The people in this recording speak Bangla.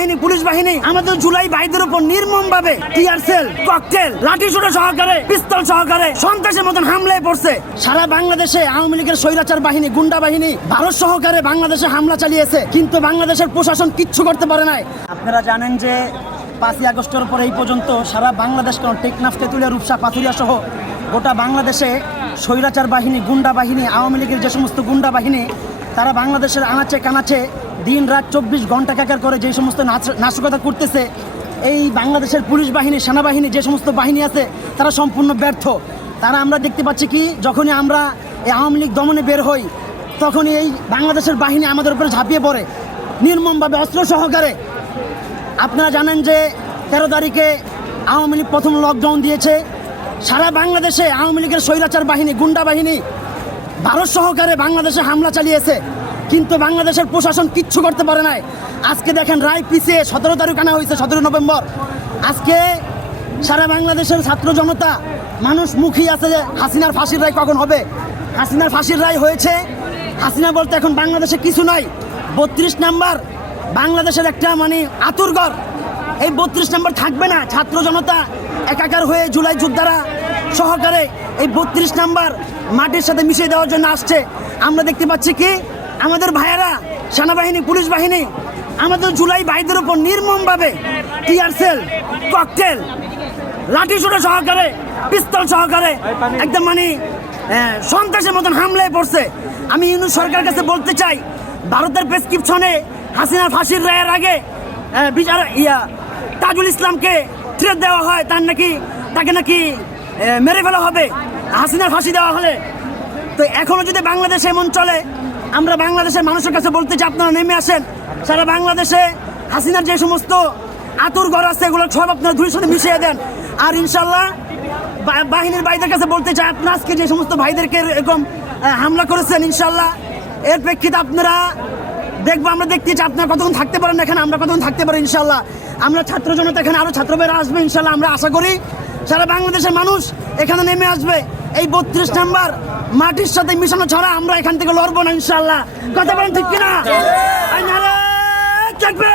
সেনাবাহিনী পুলিশ বাহিনী, আমাদের জুলাই ভাইদের উপর নির্মম ভাবে টিয়ার সেল ককটেল লাঠি সহকারে, পিস্তল সহকারে সন্ত্রাসের মতন হামলায় পড়ছে। সারা বাংলাদেশে আওয়ামী লীগের স্বৈরাচার বাহিনী, গুন্ডা বাহিনী, ভারত সহকারে বাংলাদেশে হামলা চালিয়েছে, কিন্তু বাংলাদেশের প্রশাসন কিচ্ছু করতে পারে নাই। আপনারা জানেন যে পাঁচই আগস্টের পর এই পর্যন্ত সারা বাংলাদেশ কারণ টেকনাফ, তেঁতুলিয়া, রূপসা, পাথুরিয়া সহ গোটা বাংলাদেশে স্বৈরাচার বাহিনী, গুন্ডা বাহিনী, আওয়ামী লীগের যে সমস্ত গুন্ডা বাহিনী, তারা বাংলাদেশের আনাচে কানাচে দিন রাত চব্বিশ ঘণ্টা কাকার করে যে সমস্ত নাশকতা করতেছে, এই বাংলাদেশের পুলিশ বাহিনী, সেনাবাহিনী যে সমস্ত বাহিনী আছে, তারা সম্পূর্ণ ব্যর্থ। তারা আমরা দেখতে পাচ্ছি কি, যখনই আমরা এই আওয়ামী লীগ দমনে বের হই, তখনই এই বাংলাদেশের বাহিনী আমাদের উপরে ঝাঁপিয়ে পড়ে। নির্মমভাবে অস্ত্র সহকারে। আপনারা জানেন যে তেরো তারিখে আওয়ামী লীগ প্রথম লকডাউন দিয়েছে। সারা বাংলাদেশে আওয়ামী লীগের স্বৈরাচার বাহিনী, গুন্ডা বাহিনী ভারত সহকারে বাংলাদেশে হামলা চালিয়েছে। কিন্তু বাংলাদেশের প্রশাসন কিচ্ছু করতে পারে নাই। আজকে দেখেন রায় পিছিয়ে সতেরো তারিখ আনা হয়েছে, সতেরো নভেম্বর। আজকে সারা বাংলাদেশের ছাত্র জনতা, মানুষ মুখী আছে যে হাসিনার ফাঁসির রায় কখন হবে? হাসিনার ফাঁসির রায় হয়েছে। হাসিনা বলতে এখন বাংলাদেশে কিছু নাই। বত্রিশ নাম্বার বাংলাদেশের একটা মানে আতুরঘর এই বত্রিশ নম্বর থাকবে না। ছাত্র জনতা একাকার হয়ে জুলাই যোদ্ধারা সহকারে এই বত্রিশ নাম্বার মাটির সাথে মিশিয়ে দেওয়ার জন্য আসছে। আমরা দেখতে পাচ্ছি কি? আমাদের ভাইয়েরা, সেনাবাহিনী, পুলিশ বাহিনী, আমাদের জুলাই ভাইদের উপর নির্মমভাবে টিয়ার সেল, ককটেল, লাঠি ছোটা সহকারে, পিস্তল সহকারে, একদম মানে সন্ত্রাসের মতন হামলায় পড়ছে। আমি ইউনুস সরকারের কাছে বলতে চাই, ভারতের প্রেসক্রিপশনে হাসিনা ফাঁসির রায়ের আগে বিচার, ইয়া, তাজুল ইসলামকে থ্রেট দেওয়া হয়, তার নাকি, তাকে নাকি মেরে ফেলা হবে, হাসিনার ফাঁসি দেওয়া হলে। তো এখনও যদি বাংলাদেশ এমন চলে আমরা বাংলাদেশের মানুষের কাছে বলতে চাই, আপনারা নেমে আসেন। সারা বাংলাদেশে হাসিনার যে সমস্ত আতুর ঘর আছে, এগুলো সব আপনারা ধুলির সাথে মিশিয়ে দেন। আর ইনশাল্লাহ বাহিনীর ভাইদের কাছে বলতে চাই, আপনারা আজকে যে সমস্ত ভাইদেরকে এরকম হামলা করেছেন ইনশাল্লাহ এর প্রেক্ষিতে আপনারা দেখব, আমরা দেখতে চাই, আপনারা কতক্ষণ থাকতে পারেন এখানে, আমরা কতক্ষণ থাকতে পারি ইনশাল্লাহ আমরা ছাত্র জনতা এখানে আরও ছাত্র ভাইরা আসবে ইনশাল্লাহ আমরা আশা করি সারা বাংলাদেশের মানুষ এখানে নেমে আসবে। এই বত্রিশ নাম্বার মাটির সাথে মিশানো ছাড়া আমরা এখান থেকে লড়বো না ইনশাল্লাহ কথা বলেন ঠিক কিনা? থাকবে!